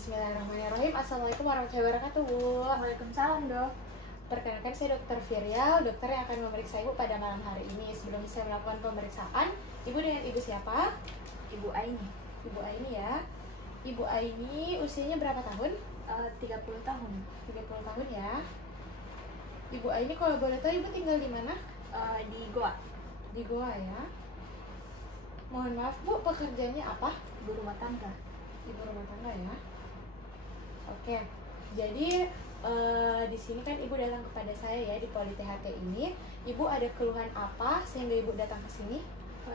Bismillahirrahmanirrahim. Assalamualaikum warahmatullahi wabarakatuh, Bu. Waalaikumsalam, Dok. Perkenalkan, saya Dokter Virial, dokter yang akan memeriksa Ibu pada malam hari ini. Sebelum saya melakukan pemeriksaan, Ibu dengan Ibu siapa? Ibu Aini. Ibu Aini ya. Ibu Aini usianya berapa tahun? 30 tahun. 30 tahun ya. Ibu Aini kalau boleh tahu Ibu tinggal di mana? Di Goa. Di Goa ya. Mohon maaf Bu, pekerjaannya apa? Ibu rumah tangga. Ibu rumah tangga ya. Oke, jadi di sini kan Ibu datang kepada saya ya di Poli THT ini. Ibu ada keluhan apa sehingga Ibu datang ke sini?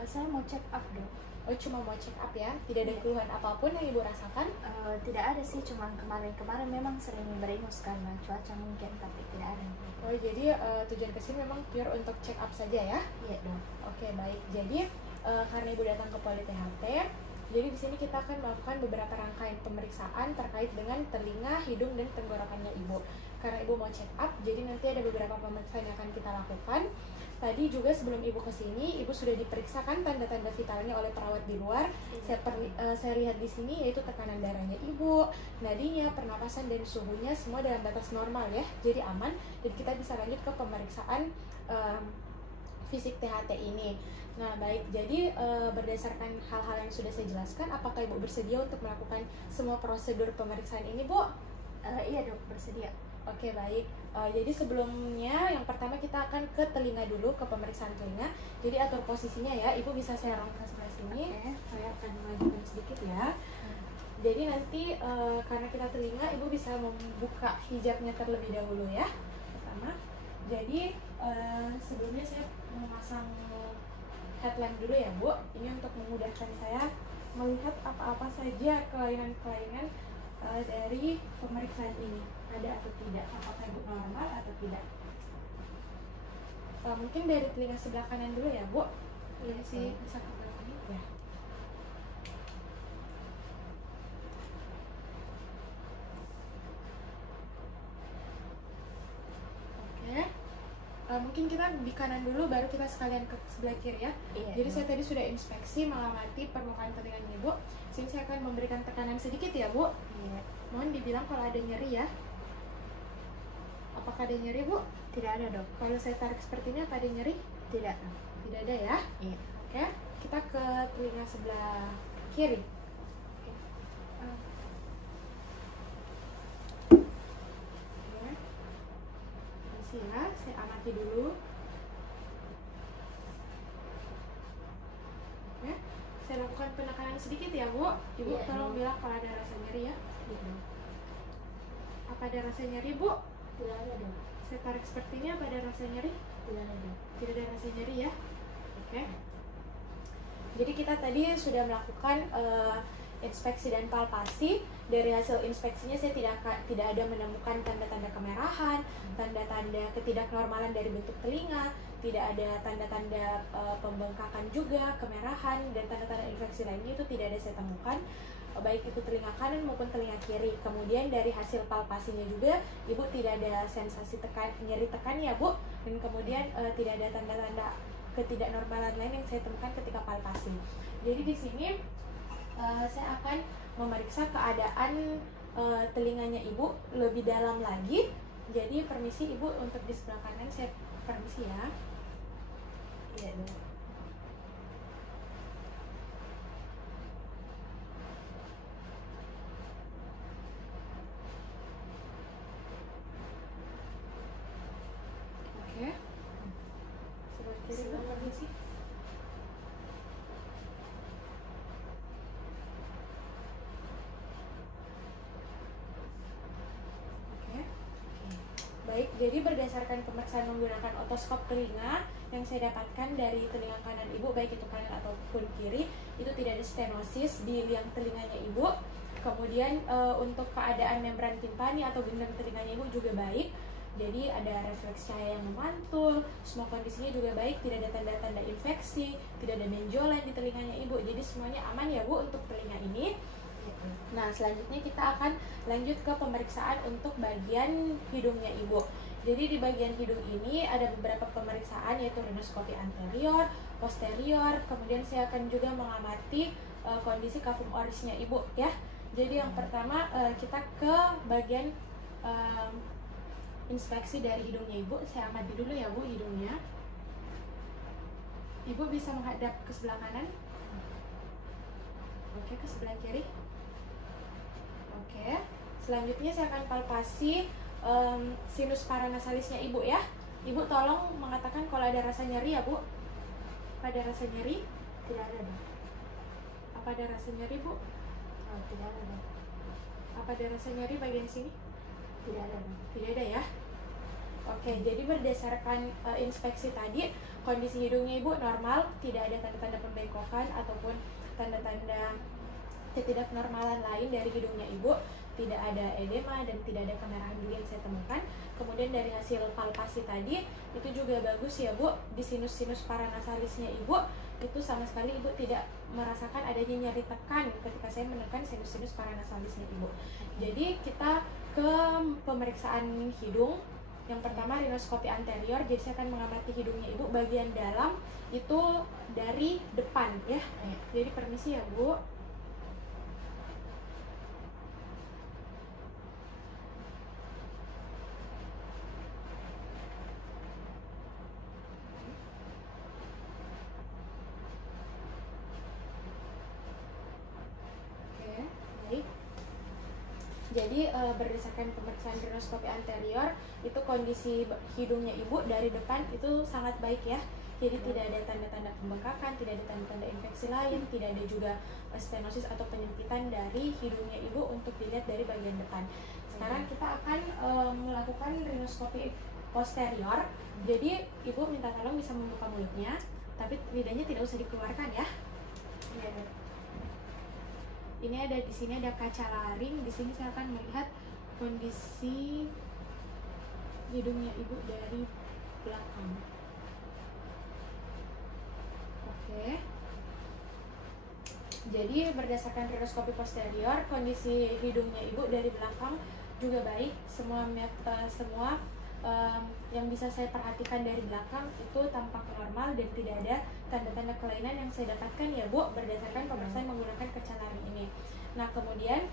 Saya mau check up, Dok. Oh, cuma mau check up ya? Tidak ada Iya. keluhan apapun yang Ibu rasakan? Tidak ada sih, cuman kemarin memang sering beringus karena cuaca mungkin, tapi tidak ada. Oh, jadi tujuan ke sini memang pure untuk check up saja ya? Iya, Dok. Oke, baik. Jadi karena Ibu datang ke Poli THT, jadi di sini kita akan melakukan beberapa rangkaian pemeriksaan terkait dengan telinga, hidung, dan tenggorokannya Ibu. Karena Ibu mau check up, jadi nanti ada beberapa pemeriksaan yang akan kita lakukan. Tadi juga sebelum Ibu kesini, Ibu sudah diperiksakan tanda-tanda vitalnya oleh perawat di luar. Saya lihat di sini yaitu tekanan darahnya Ibu, nadinya, pernapasan, dan suhunya semua dalam batas normal ya, jadi aman. Dan kita bisa lanjut ke pemeriksaan fisik THT ini. Nah baik, jadi berdasarkan hal-hal yang sudah saya jelaskan, apakah Ibu bersedia untuk melakukan semua prosedur pemeriksaan ini, Bu? Iya, Dok, bersedia. Oke, baik. Jadi sebelumnya yang pertama kita akan ke telinga dulu, ke pemeriksaan telinga. Jadi atur posisinya ya, Ibu bisa saya rongkas sebelah sini. Oke. Saya akan majukan sedikit ya. Jadi nanti karena kita telinga, Ibu bisa membuka hijabnya terlebih dahulu ya. Pertama. Jadi sebelumnya saya memasang headlamp dulu ya, Bu. Ini untuk memudahkan saya melihat apa-apa saja kelainan-kelainan dari pemeriksaan ini, ada atau tidak, apakah Ibu normal atau tidak. Mungkin dari telinga sebelah kanan dulu ya, Bu. Iya sih, bisa ke belakang ya. Oke. Mungkin kita di kanan dulu, baru kita sekalian ke sebelah kiri ya. Iya, Jadi Dok. saya tadi sudah inspeksi mengamati permukaan telinganya Ibu. Sini saya akan memberikan tekanan sedikit ya, Bu. Iya. Mohon dibilang kalau ada nyeri ya. Apakah ada nyeri, Bu? Tidak ada, Dok. Kalau saya tarik seperti ini, apa ada nyeri? Tidak, Dok. Tidak ada ya. Iya. Oke, kita ke telinga sebelah kiri. Oke. Masih ya, saya amati dulu. Oke, saya lakukan penekanan sedikit ya, Bu. Ibu Iya, tolong Bu. bilang kalau ada rasa nyeri ya. Iya, Dok. Apa ada rasa nyeri, Bu? Tidak ada, Dok. Saya tarik seperti ini, apa ada rasa nyeri? Tidak ada, Dok. Tidak ada rasa nyeri ya. Oke. Jadi kita tadi sudah melakukan inspeksi dan palpasi. Dari hasil inspeksinya saya tidak ada menemukan tanda-tanda kemerahan, tanda-tanda ketidaknormalan dari bentuk telinga, tidak ada tanda-tanda pembengkakan juga, kemerahan, dan tanda-tanda infeksi lainnya itu tidak ada saya temukan, baik itu telinga kanan maupun telinga kiri. Kemudian dari hasil palpasinya juga Ibu tidak ada sensasi nyeri tekan ya, Bu, dan kemudian tidak ada tanda-tanda ketidaknormalan lain yang saya temukan ketika palpasi. Jadi di sini saya akan memeriksa keadaan telinganya Ibu lebih dalam lagi. Jadi permisi Ibu, untuk di sebelah kanan saya permisi ya. Iya, Dok. Oke. Sebelah kiri Ibu permisi. Oke. Baik, jadi berdasarkan pemeriksaan menggunakan otoskop telinga yang saya dapatkan dari telinga kanan Ibu, baik itu kanan ataupun kiri, itu tidak ada stenosis di liang telinganya Ibu. Kemudian untuk keadaan membran timpani atau gendang telinganya Ibu juga baik. Jadi ada refleks cahaya yang memantul, semua kondisinya juga baik, tidak ada tanda-tanda infeksi, tidak ada benjolan di telinganya Ibu. Jadi semuanya aman ya, Bu, untuk telinga ini. Nah, selanjutnya kita akan lanjut ke pemeriksaan untuk bagian hidungnya Ibu. Jadi di bagian hidung ini ada beberapa pemeriksaan, yaitu rinoskopi anterior, posterior, kemudian saya akan juga mengamati kondisi kafum orisnya Ibu ya. Jadi yang pertama kita ke bagian inspeksi dari hidungnya Ibu. Saya amati dulu ya Bu hidungnya. Ibu bisa menghadap ke sebelah kanan. Oke, ke sebelah kiri. Oke. Selanjutnya saya akan palpasi sinus paranasalisnya Ibu ya. Ibu tolong mengatakan kalau ada rasa nyeri ya Bu. Apa ada rasa nyeri? Tidak ada dok. Apa ada rasa nyeri Bu? Oh, tidak ada dok. Apa ada rasa nyeri bagian sini? Tidak ada dok. Tidak ada ya. Oke, jadi berdasarkan inspeksi tadi, kondisi hidungnya Ibu normal, tidak ada tanda-tanda pembengkokan ataupun tanda-tanda ketidaknormalan lain dari hidungnya Ibu. Tidak ada edema dan tidak ada kemerahan dulu yang saya temukan. Kemudian dari hasil palpasi tadi, itu juga bagus ya Bu, di sinus-sinus paranasalisnya Ibu, itu sama sekali Ibu tidak merasakan adanya nyeri tekan ketika saya menekan sinus-sinus paranasalisnya Ibu. Jadi kita ke pemeriksaan hidung. Yang pertama rinoskopi anterior, jadi saya akan mengamati hidungnya Ibu bagian dalam itu dari depan ya. Jadi permisi ya Bu. Oke, baik. Jadi berdasarkan pemeriksaan rinoskopi anterior, itu kondisi hidungnya Ibu dari depan itu sangat baik ya. Jadi tidak ada tanda-tanda pembengkakan, tidak ada tanda-tanda infeksi lain, tidak ada juga stenosis atau penyempitan dari hidungnya Ibu untuk dilihat dari bagian depan. Sekarang kita akan melakukan rinoskopi posterior. Jadi Ibu minta tolong bisa membuka mulutnya, tapi lidahnya tidak usah dikeluarkan ya. Ini ada di sini ada kaca laring. Di sini saya akan melihat kondisi hidungnya Ibu dari belakang. Oke. Jadi berdasarkan rinoskopi posterior, kondisi hidungnya Ibu dari belakang juga baik. Semua yang bisa saya perhatikan dari belakang itu tampak normal dan tidak ada tanda-tanda kelainan yang saya dapatkan ya Bu berdasarkan pemeriksaan menggunakan kaca laring ini. Nah kemudian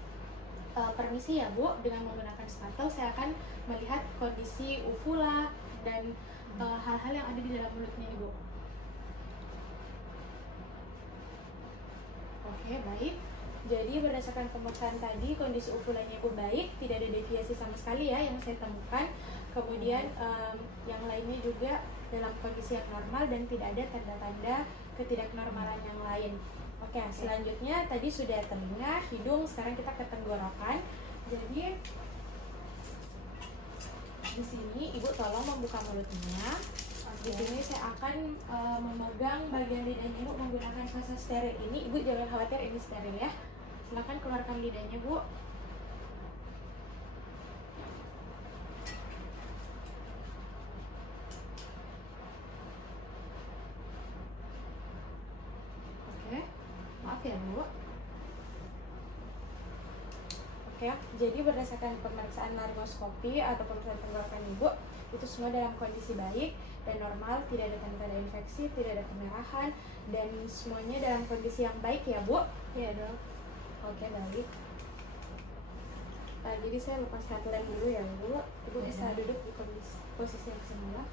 permisi ya Bu, dengan menggunakan spatel saya akan melihat kondisi uvula dan hal-hal yang ada di dalam mulutnya Ibu. Oke, baik. Jadi berdasarkan pemeriksaan tadi kondisi uvulanya Ibu baik, tidak ada deviasi sama sekali ya yang saya temukan. Kemudian yang lainnya juga dalam kondisi yang normal dan tidak ada tanda-tanda ketidaknormalan yang lain. Oke, selanjutnya tadi sudah telinga, hidung, sekarang kita ke tenggorokan. Jadi di sini Ibu tolong membuka mulutnya. Di sini saya akan memegang bagian lidahnya Ibu menggunakan fasa steril ini. Ibu jangan khawatir, ini steril ya. Silakan keluarkan lidahnya Bu. Oke, maaf ya Bu. Oke, jadi berdasarkan pemeriksaan laryngoscopy atau pemeriksaan tenggorokan Ibu, itu semua dalam kondisi baik dan normal, tidak ada tanda-tanda infeksi, tidak ada kemerahan, dan semuanya dalam kondisi yang baik ya Bu? Iya dok. Oke, baik. Jadi saya lepas headlamp dulu ya Bu. Ibu bisa duduk di posisi yang semula.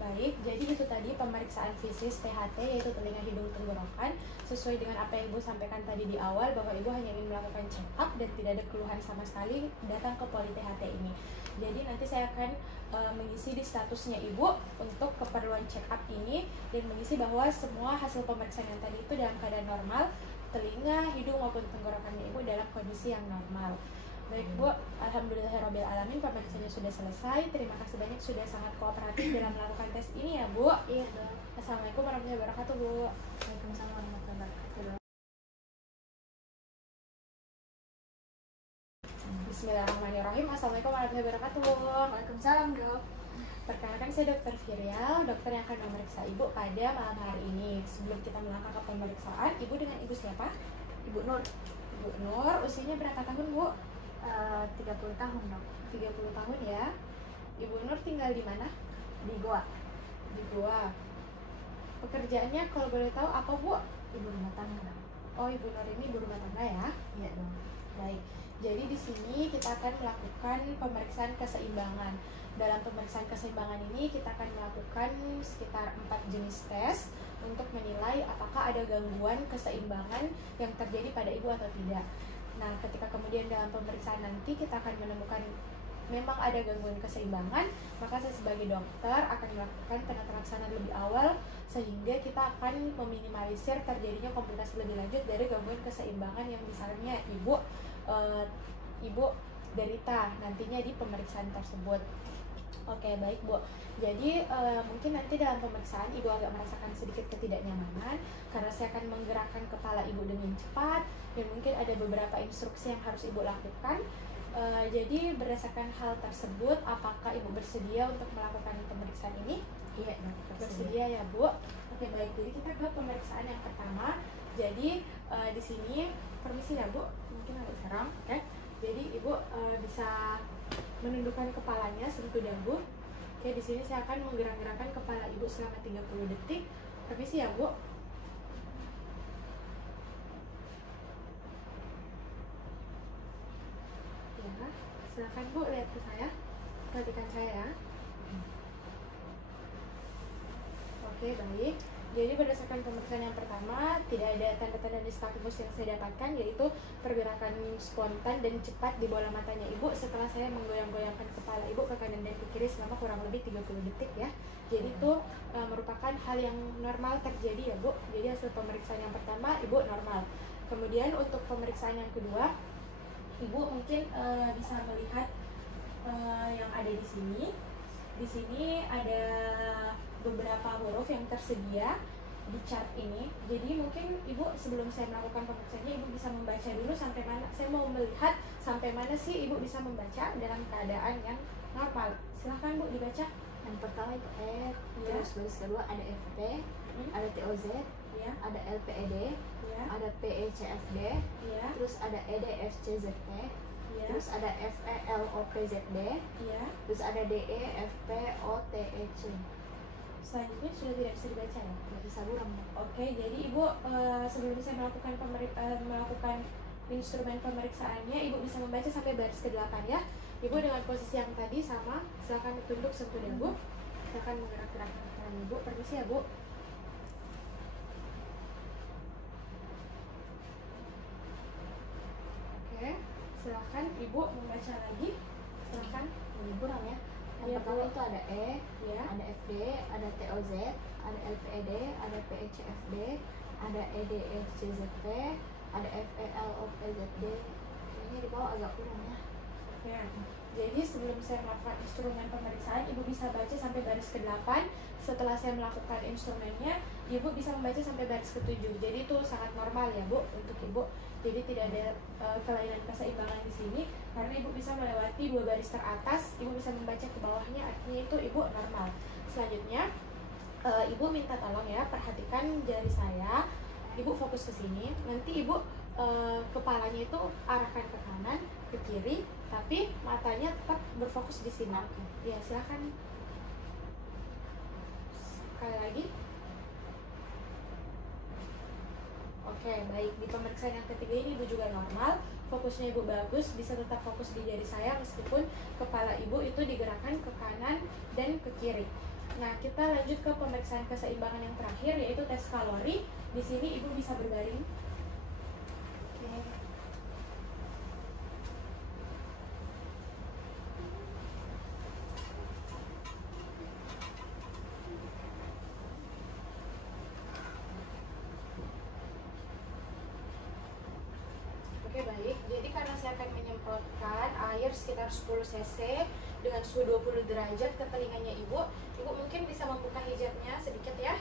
Baik, jadi itu tadi pemeriksaan fisis THT yaitu telinga, hidung, tenggorokan. Sesuai dengan apa yang Ibu sampaikan tadi di awal bahwa Ibu hanya ingin melakukan check up dan tidak ada keluhan sama sekali datang ke poli THT ini. Jadi nanti saya akan mengisi di statusnya Ibu untuk keperluan check up ini dan mengisi bahwa semua hasil pemeriksaan yang tadi itu dalam keadaan normal, telinga, hidung maupun tenggorokannya Ibu dalam kondisi yang normal. Baik Bu, alhamdulillahirrabbilalamin, pemeriksaannya sudah selesai. Terima kasih banyak sudah sangat kooperatif dalam melakukan tes ini ya Bu. Iya Bu. Assalamualaikum warahmatullahi wabarakatuh Bu. Waalaikumsalam warahmatullahi wabarakatuh. Bismillahirrahmanirrahim. Assalamualaikum warahmatullahi wabarakatuh. Waalaikumsalam dok. Perkenalkan saya Dr. Virial, dokter yang akan memeriksa Ibu pada malam hari ini. Sebelum kita melangkah ke pemeriksaan, Ibu dengan Ibu siapa? Ibu Nur. Ibu Nur, usianya berapa tahun Bu? 30 tahun dok. 30 tahun ya. Ibu Nur tinggal di mana? Di Goa. Di Goa. Pekerjaannya kalau boleh tahu apa, Bu? Ibu rumah tangga. Oh, Ibu Nur ini ibu rumah tangga ya? Iya dong. Baik. Jadi di sini kita akan melakukan pemeriksaan keseimbangan. Dalam pemeriksaan keseimbangan ini kita akan melakukan sekitar 4 jenis tes untuk menilai apakah ada gangguan keseimbangan yang terjadi pada ibu atau tidak. Nah, ketika kemudian dalam pemeriksaan nanti kita akan menemukan memang ada gangguan keseimbangan, maka saya sebagai dokter akan melakukan penata lebih awal sehingga kita akan meminimalisir terjadinya komplikasi lebih lanjut dari gangguan keseimbangan yang misalnya ibu derita nantinya di pemeriksaan tersebut. Oke, baik Bu. Jadi mungkin nanti dalam pemeriksaan ibu agak merasakan sedikit ketidaknyamanan karena saya akan menggerakkan kepala ibu dengan cepat dan mungkin ada beberapa instruksi yang harus ibu lakukan. Jadi berdasarkan hal tersebut, apakah ibu bersedia untuk melakukan pemeriksaan ini? Iya dong, Bersedia ya Bu. Oke, baik. Jadi kita ke pemeriksaan yang pertama. Jadi di sini permisi ya Bu, mungkin agak seram. Oke. Jadi ibu bisa menundukkan kepalanya sentuh dagu. Oke, di sini saya akan menggerak-gerakkan kepala ibu selama 30 detik. Permisi ya Bu. Ya, silakan Bu, lihat ke saya, perhatikan saya ya. Oke, baik. Jadi berdasarkan pemeriksaan yang pertama, tidak ada tanda-tanda nystagmus yang saya dapatkan, yaitu pergerakan spontan dan cepat di bola matanya ibu setelah saya menggoyang-goyangkan kepala ibu ke kanan dan ke kiri selama kurang lebih 30 detik ya. Jadi itu merupakan hal yang normal terjadi ya Bu. Jadi hasil pemeriksaan yang pertama ibu normal. Kemudian untuk pemeriksaan yang kedua, ibu mungkin bisa melihat yang ada di sini. Di sini ada beberapa huruf yang tersedia di chart ini. Jadi mungkin ibu sebelum saya melakukan pemeriksaannya, ibu bisa membaca dulu sampai mana. Saya mau melihat sampai mana sih ibu bisa membaca dalam keadaan yang normal. Silahkan Bu dibaca. Yang pertama itu F, Ya. terus baris kedua ada FP, ada TOZ, Ya, ada LPED, ya, ada PECFD, ya, terus ada EDFCZP, ya, terus ada FELOPZD, ya. terus ada DEFPOTEC. Selanjutnya sudah tidak bisa dibaca ya. Nggak bisa buram. Oke, jadi ibu sebelum saya melakukan instrumen pemeriksaannya, ibu bisa membaca sampai baris ke-8 ya. Ibu dengan posisi yang tadi sama, silakan tunduk sentuh dagu. Silakan menggerak-gerakkan tangan ibu. Permisi ya Bu. Oke, silakan ibu membaca lagi. Silakan. Ini buram ya. Yang Iya, pertama Bu. itu ada E, Ya, ada FD, ada TOZ, ada LPED, ada PECFD, ada EDFCZP, ada FELOPZD. Kayaknya di bawah agak kurang ya. oke. Jadi sebelum saya melakukan instrumen pemeriksaan, ibu bisa baca sampai baris ke-8. Setelah saya melakukan instrumennya, ibu bisa membaca sampai baris ke-7. Jadi itu sangat normal ya Bu untuk ibu. Jadi tidak ada kelainan keseimbangan di sini karena ibu bisa melewati 2 baris teratas, ibu bisa membaca ke bawahnya, artinya itu ibu normal. Selanjutnya, ibu minta tolong ya, perhatikan jari saya. Ibu fokus ke sini. Nanti ibu kepalanya itu arahkan ke kanan, ke kiri, tapi matanya tetap berfokus di sini. Ya, silahkan. Sekali lagi. Oke, baik. Di pemeriksaan yang ketiga ini ibu juga normal. Fokusnya ibu bagus, bisa tetap fokus di jari saya meskipun kepala ibu itu digerakkan ke kanan dan ke kiri. Nah, kita lanjut ke pemeriksaan keseimbangan yang terakhir, yaitu tes kalori. Di sini ibu bisa berbaring. Oke. Oke, baik. Jadi karena saya akan menyemprotkan air sekitar 10 cc dengan suhu 20 derajat ke telinganya ibu, ibu mungkin bisa membuka hijabnya sedikit ya.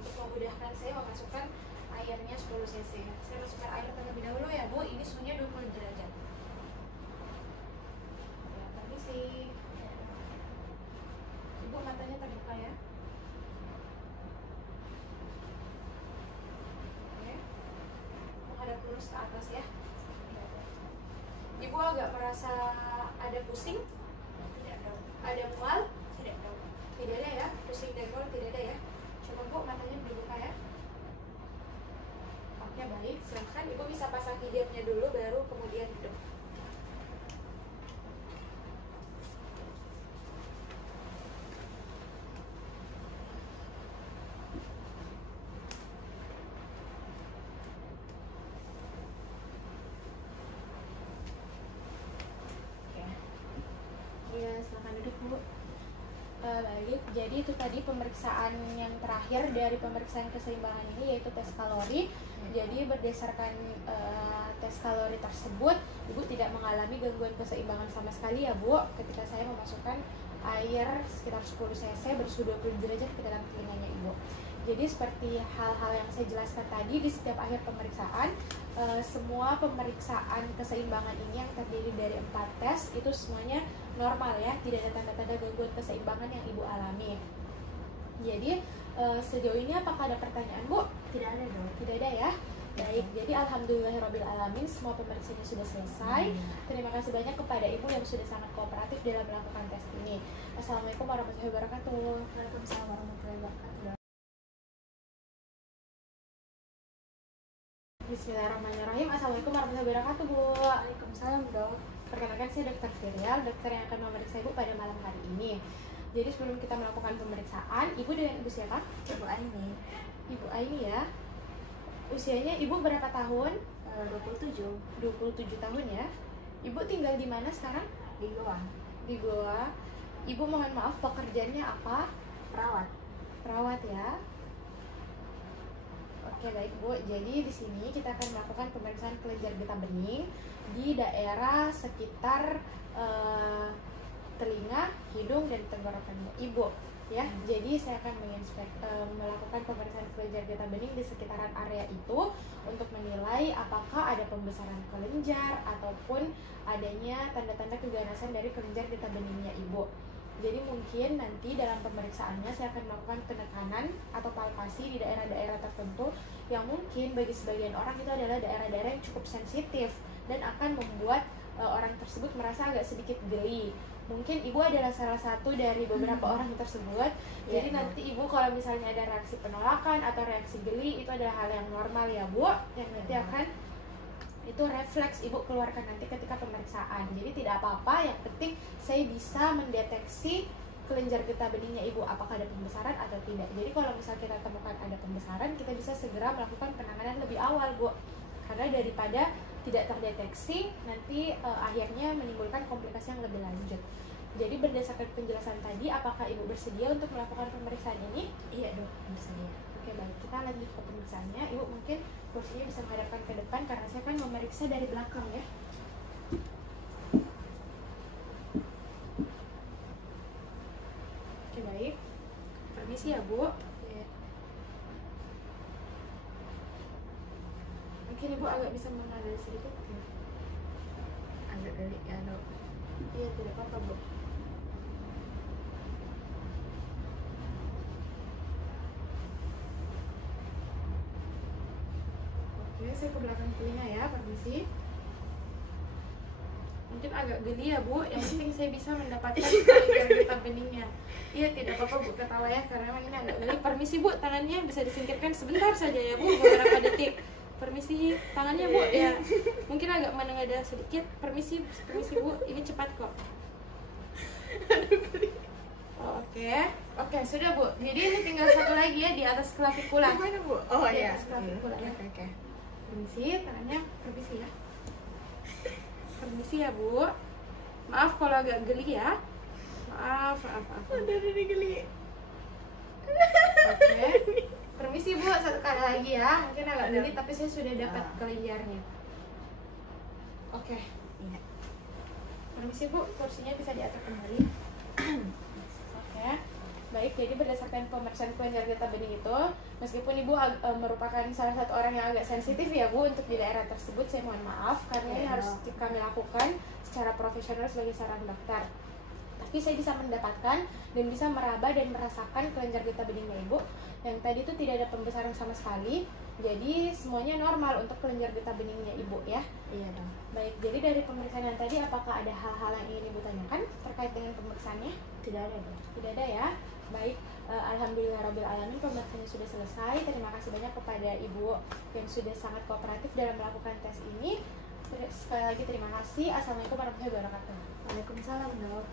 Untuk memudahkan saya memasukkan airnya 10 cc. Saya masukkan air terlebih dahulu ya Bu, ini suhunya 20 derajat. Ya, permisi. Ibu matanya terbuka ya. Oke. Menghadap lurus ke atas ya. Ibu agak merasa ada pusing? Tidak ada. Ada mual? Tidak ada. Tidak ada ya, pusing dan mual tidak ada ya. Coba Bu, matanya dibuka ya. Oke, baik, silahkan Ibu bisa pasang hijabnya dulu, baru kemudian hidup. Ya, silahkan duduk Bu. Baik, jadi itu tadi pemeriksaan yang terakhir dari pemeriksaan keseimbangan ini, yaitu tes kalori. Jadi berdasarkan tes kalori tersebut, Ibu tidak mengalami gangguan keseimbangan sama sekali ya Bu, ketika saya memasukkan air sekitar 10 cc bersuhu 20 derajat ke dalam telinganya Ibu. Jadi seperti hal-hal yang saya jelaskan tadi, di setiap akhir pemeriksaan, semua pemeriksaan keseimbangan ini yang terdiri dari 4 tes itu semuanya normal ya, tidak ada tanda-tanda gangguan keseimbangan yang Ibu alami. Jadi sejauh ini apakah ada pertanyaan Bu? Tidak ada dong. Tidak ada ya? Baik, jadi alhamdulillahirrabbilalamin semua pemeriksaannya sudah selesai. Terima kasih banyak kepada Ibu yang sudah sangat kooperatif dalam melakukan tes ini. Assalamualaikum warahmatullahi wabarakatuh. Waalaikumsalam warahmatullahi wabarakatuh. Bismillahirrahmanirrahim. Assalamualaikum warahmatullahi wabarakatuh Bu. Waalaikumsalam dok. Perkenalkan saya Dr. Firial, dokter yang akan memeriksa Ibu pada malam hari ini. Jadi sebelum kita melakukan pemeriksaan, Ibu dengan Ibu siapa? Ibu Aini. Ibu Aini ya. Usianya Ibu berapa tahun? 27. 27 tahun ya. Ibu tinggal di mana sekarang? Di Goa. Di Goa. Ibu mohon maaf, pekerjaannya apa? Perawat. Perawat ya. Oke baik Bu, jadi di sini kita akan melakukan pemeriksaan kelenjar getah bening di daerah sekitar telinga, hidung, dan tenggorokan Ibu ya. Jadi saya akan melakukan pemeriksaan kelenjar getah bening di sekitaran area itu untuk menilai apakah ada pembesaran kelenjar ataupun adanya tanda-tanda keganasan dari kelenjar getah beningnya Ibu. Jadi mungkin nanti dalam pemeriksaannya saya akan melakukan penekanan atau palpasi di daerah-daerah tertentu yang mungkin bagi sebagian orang itu adalah daerah-daerah yang cukup sensitif dan akan membuat orang tersebut merasa agak sedikit geli. Mungkin Ibu adalah salah satu dari beberapa orang tersebut. Jadi nanti Ibu kalau misalnya ada reaksi penolakan atau reaksi geli, itu adalah hal yang normal ya Bu, yang nanti akan itu refleks Ibu keluarkan nanti ketika pemeriksaan. Jadi tidak apa-apa, yang penting saya bisa mendeteksi kelenjar getah beningnya Ibu apakah ada pembesaran atau tidak. Jadi kalau misal kita temukan ada pembesaran, kita bisa segera melakukan penanganan lebih awal Bu, karena daripada tidak terdeteksi nanti akhirnya menimbulkan komplikasi yang lebih lanjut. Jadi berdasarkan penjelasan tadi, apakah Ibu bersedia untuk melakukan pemeriksaan ini? Iya dok, bersedia. Oke baik, kita lanjut ke pemeriksaannya. Ibu mungkin kursinya bisa menghadapkan ke depan karena saya akan memeriksa dari belakang ya. Oke baik, permisi ya Bu. Iya. Mungkin Ibu agak bisa mengadil sedikit ya. Agak geli ya dok. Iya tidak apa-apa Bu. Oke, saya ke belakang telinga ya, permisi. Mungkin agak geli ya Bu, yang penting saya bisa mendapatkan kelenjar getah beningnya. Iya tidak apa-apa Bu, ketawa ya, karena memang ini agak geli. Permisi Bu, tangannya bisa disingkirkan sebentar saja ya Bu, beberapa detik. Permisi, tangannya Bu, ya mungkin agak menengadah sedikit. Permisi Bu, ini cepat kok. Oke, sudah Bu. Jadi ini tinggal satu lagi ya di atas klavikula. Mana Bu? Oh Di iya. atas klavikula ya. Oke. Permisi, tangannya permisi ya. Permisi ya Bu. Maaf kalau agak geli ya. Maaf. Udah geli. Oke. Permisi Bu, satu kali lagi ya. Mungkin agak geli tapi saya sudah dapat kelenjarnya. Oke. Iya. Permisi Bu, kursinya bisa diatur kembali. Oke. Baik, jadi berdasarkan pemeriksaan kelenjar getah bening itu, meskipun Ibu merupakan salah satu orang yang agak sensitif ya Bu untuk di daerah tersebut, saya mohon maaf karena ini harus kami lakukan secara profesional sebagai seorang dokter. Tapi saya bisa mendapatkan dan bisa meraba dan merasakan kelenjar getah beningnya Ibu yang tadi itu tidak ada pembesaran sama sekali, Jadi semuanya normal untuk kelenjar getah beningnya Ibu ya. Iya dong. Baik, jadi dari pemeriksaan yang tadi apakah ada hal-hal yang ingin Ibu tanyakan terkait dengan pemeriksaannya? Tidak ada dong. Tidak ada ya. Baik, alhamdulillahirabbil alamin, pemeriksaannya sudah selesai. Terima kasih banyak kepada Ibu yang sudah sangat kooperatif dalam melakukan tes ini. Sekali lagi terima kasih. Assalamualaikum warahmatullahi wabarakatuh. Waalaikumsalam dok.